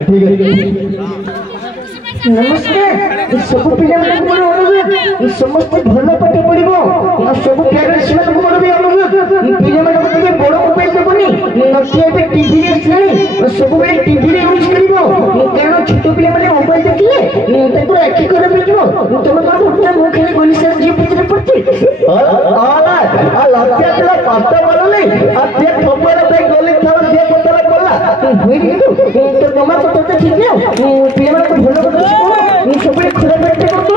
नमस्कार सब पिला मोर अनुरोध समस्त भल पाठ पढ़ो सब पेरेंट्स मोर भी अनुरोध पिला टे बड़ मोबाइल देवनी नथिया टीवी सब बेले टीवी यूज करिवो कारण छोट पिला माने मोबाइल देखिले आखि खराब हो तुम कौन उठा मु खाली गोली से जी पिछले पड़ती लत्या पिला पाठ वाला नहीं आ थोबड़ पे गोली खाओ दे पतला पड़ला तो जमा तो ठीक है पिला को भलो कर सब खराब बैठे करतो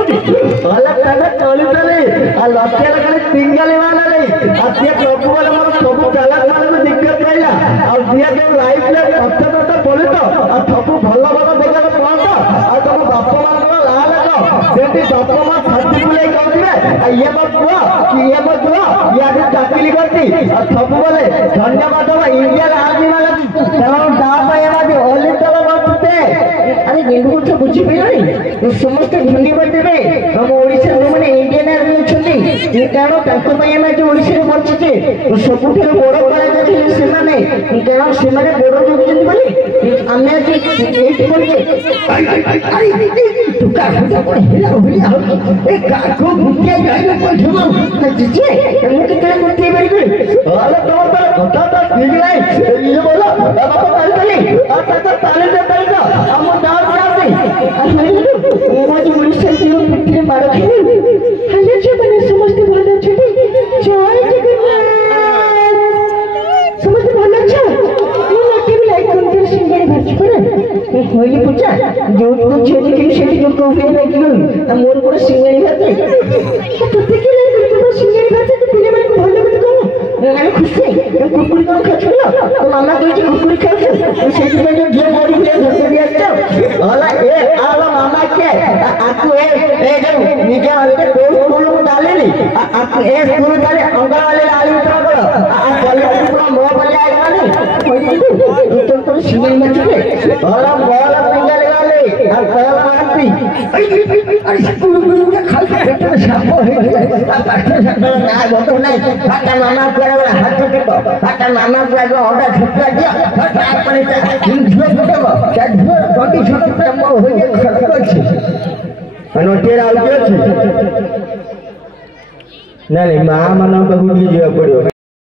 वाला काना तोली तले आ लत्या काले पिंगाले वाला नहीं आ ते प्रभु वाला मन सब चालाक वाला को दिक्कत आइला आ दिया के लाइफ ले कथा बोले तो आ सब भलो भलो देखा पहुंच आ तुम बाप मां को ला लगा बेटी बाप मां छाती बुलाई कहथिबे आ ये मत हुआ कि ये मत हुआ या के चाकरी करती आ सब बोले धन्यवाद इंडियन आर्मी वाला चलो दा पाए वादी ओली तो बातते अरे गेंदू तो बुझी पे समस्त धन्यवाद देबे हम ओडिसा माने इंडियन आर्मी छथि ये कारण ताको पय हम जो ओडिसा रे बचछे सबुठे बड़ बड़ जे से माने कारण से माने बड़ जोगजन बोली हमें जे एट करके अरे तू का को हेला होलिया ए काको भुकिया जाई पठबो जे हम के करते बारी करे अरे तो कथा तो ठीक नहीं ये बोला बाबा ताली ताली आ ताली दे ताली हम डाल जाते अरे वो जो ओडिसा से पिटरे मार खेले हले जे बने समस्त भलो छथि जय जगन्नाथ समस्त भलो छ ये लगे भी लाइक करते सिंगड़ी भर्च करे होली पूजा जो तो छेली के सेठी जो कोफे लागिल मोर पूरा सिंगड़ी भाते तो के लाइक करते सिंगड़ी भाते तो पिले माने भलो मत कहो আমি খুশি কুকুরি কোন খাচ্ছিল তো মামা কইছে কুকুরি খাচ্ছ সেটি মানে যে বডি প্লে ধরতে দিয়েছ ওলা এ আলা মামা কে আকু এ যে নিকা ওটা কোন কোন ডালেনি আকু এ পুরো ডালে अंगा वाले आलू उठा करो आ कॉलेज पूरा मो बले आई माने कोई तो सिंगल मचले ओला बोला पिंगल वाले आ कोला मारती अरे पूरा खाल के पेट में साफ हो आ डॉक्टर साहब ना बोतो नहीं फाटा मामा के हाथ टेको फाटा मामा के ओडा झटका दिया फाटा अपने झुए फटबो क्या झुए बॉडी छोट पे मो हो गया खरको छी अनोटेर आउ के छी नहीं मां मन बहु जी पड़ो।